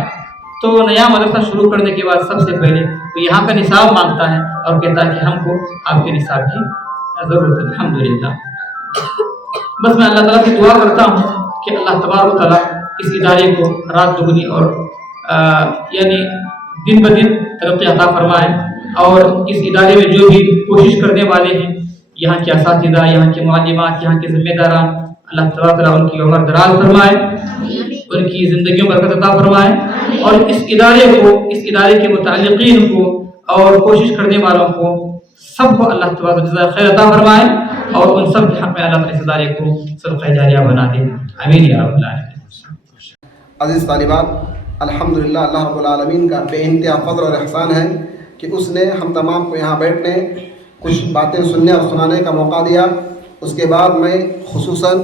तो नया मदरसा शुरू करने के बाद सबसे पहले वो यहाँ का निसाब मांगता है और कहता है कि हमको आपके निसाब की ज़रूरत है। अल्हम्दुलिल्लाह बस मैं अल्लाह ताला की दुआ करता हूँ कि अल्लाह तबारक व तआला इस इदारे को रात दुगनी और यानी दिन ब दिन तरक्की अता फरमाए। और इस इदारे में जो भी कोशिश करने वाले हैं, यहाँ के असातिज़ा, यहाँ के मुअल्लिमात, यहाँ के ज़िम्मेदारान, अल्लाह ताला उनकी उम्र दराज फरमाए, उनकी ज़िंदगियों में बरकत अता फरमाए। और इस इदारे के मुताल्लिक़ीन को और कोशिश करने वालों को सबको अल्लाह तबारक व तआला खैर अता फरमाए और उन सब के हक़ में अल्लाह ताला इस इदारे को सदक़ा जारिया बना दे। आमीन या रब्बल आलमीन। अज़ीज़ तालिबात, अल्हम्दुलिल्लाह अल्लाह रब्बुल आलमीन का बेइंतहा फ़ज़्ल और एहसान है कि उसने हम तमाम को यहाँ बैठने, कुछ बातें सुनने और सुनाने का मौका दिया। उसके बाद मैं खुसूसन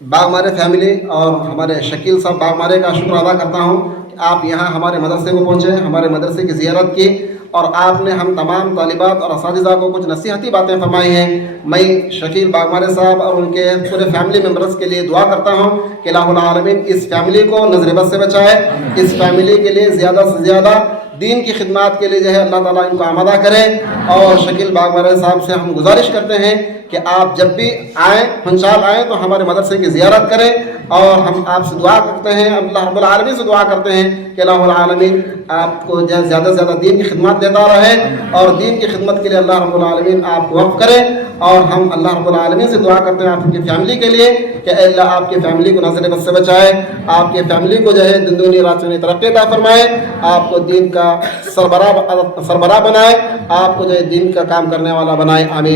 बागमारे फैमिली और हमारे शकील साहब बागमारे का शुक्र अदा करता हूँ कि आप यहाँ हमारे मदरसे को पहुँचे, हमारे मदरसे की ज़ियारत की और आपने हम तमाम तालिबात और असातिज़ा को कुछ नसीहती बातें फरमाई हैं। मैं शकील बागमारे साहब और उनके पूरे फैमिली मेम्बर्स के लिए दुआ करता हूँ कि अल्लाहुल आलमीन इस फैमिली को नज़र बद से बचाए, इस फैमिली के लिए ज़्यादा से ज़्यादा दीन की खिदमत के लिए जो है अल्लाह ताला इनको आमादा करें। और शकील बागमारे साहब से हम गुजारिश करते हैं कि आप जब भी आएँ, हुंचाल आएँ तो हमारे मदरसे की ज़ियारत करें। और हम आपसे दुआ करते हैं, अल्लाह रब्बुल आलमीन से दुआ करते हैं कि अल्लाहुल आलमीन आपको ज़्यादा से ज़्यादा दीन की खिदमत देता रहे और दीन की खिदमत के लिए अल्लाह रब्बुल आलमीन आपको वक़्फ़ करे। और हम अल्लाह रब्बुल आलमीन से दुआ करते हैं आपकी फ़ैमिली के लिए कि अल्लाह आपकी फ़ैमिली को नज़र बद से बचाए, आपके फ़ैमिली को जो है दिन दुनी रात चौनी तरक्की अता फरमाए, आपको दीन का सरबराह बनाए, आपको जो है दीन का काम करने वाला बनाए। आमीन।